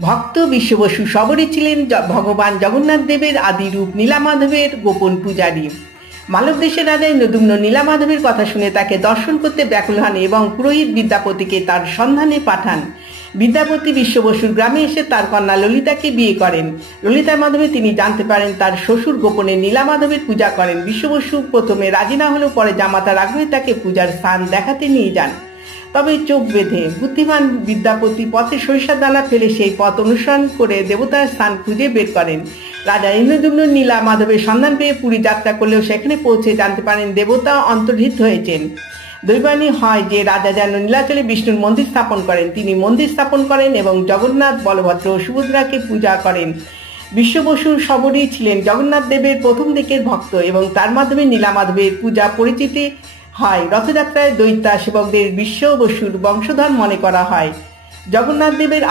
ভক্ত বিশ্ব বসু সবরই ছিলেন ভগবান জগন্নাথ দেবের আদি রূপ নীলামাধবের গোপন পূজারী। মালব দেশের রাজা ইন্দ্রদ্যুম্ন নীলামাধবের কথা শুনে তাকে দর্শন করতে ব্যাকুল হন এবং পুরোহিত বিদ্যাপতিকে তার সন্ধানে পাঠান। বিদ্যাপতি বিশ্ব বসুর গ্রামে এসে তার কন্যা ললিতাকে বিয়ে করেন। ললিতার মাধ্যমে তিনি জানতে পারেন তার শ্বশুর গোপনে নীলামাধবের পূজা করেন। বিশ্ব বসু প্রথমে রাজি না হলেও পরে জামাতার আগ্রহে তাকে পূজার স্থান দেখাতে নিয়ে যান। তবে চোখ বেঁধে বুদ্ধিমান বিদ্যাপতি পথে সরিষার দানা ফেলে সেই পথ অনুসরণ করে দেবতার স্থান খুঁজে বের করেন। রাজা ইন্দ্রদ্যুম্ন নীলামাধবের সন্ধান পেয়ে পুরী যাত্রা করলেও সেখানে পৌঁছে জানতে পারেন দেবতা অন্তর্হিত হয়েছেন। দৈবানী হয় যে রাজা যেন নীলাচলে বিষ্ণুর মন্দির স্থাপন করেন। তিনি মন্দির স্থাপন করেন এবং জগন্নাথ, বলভদ্র ও সুভদ্রাকে পূজা করেন। বিশ্ব বসুর সবরই ছিলেন জগন্নাথ দেবের প্রথম দিকের ভক্ত এবং তার মাধ্যমে নীলামাধবের পূজা পরিচিতি হয়। রথযাত্রায় দৈত্যা সেবকদের বিশ্ব বসুর বংশধর মনে করা হয়। জগন্নাথ দেবের